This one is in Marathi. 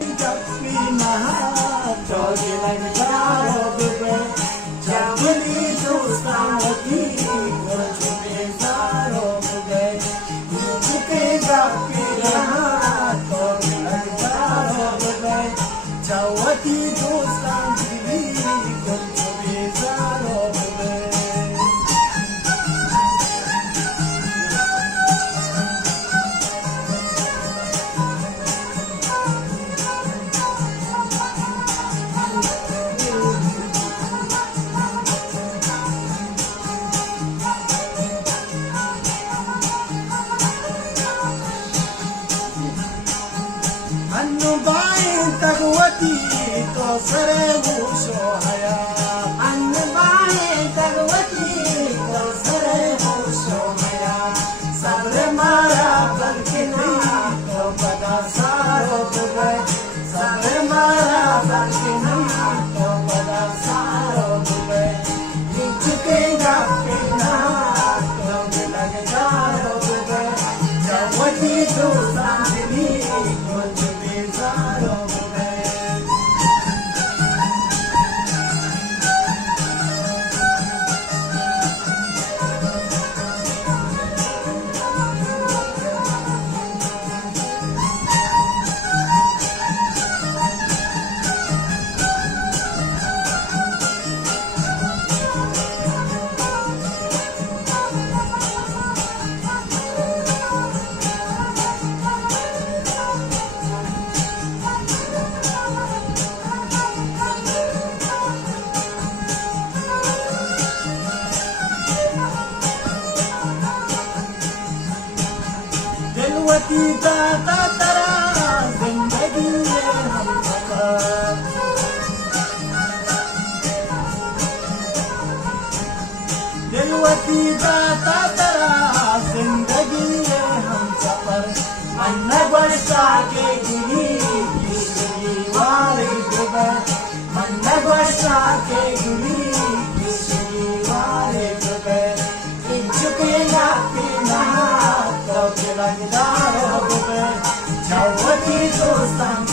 Jackie Mahat, George like Jaro Bebe, Jamali Dostanati, George Zaro Bebe, Chuke Jackie Mahat, George like Jaro Bebe, Jawati Dostanti, George Zaro Bebe. Annubain tagwati to sare musho haya. Annubain tagwati to sare musho haya. Sabre mara balkina to pada saro bube. Sabre mara balkina to pada saro bube. Chuke gapina to milag jaro bube. Jawati to sandini to दिलवती दाता तरा जिंदगी में हम सफर दिलवती दाता तरा जिंदगी में हम सफर मन बरसा के गिरी किसी वाले डूबे मन बरसा के गिरी किसी वाले डूबे चुकेगा पीना Jawati Dostan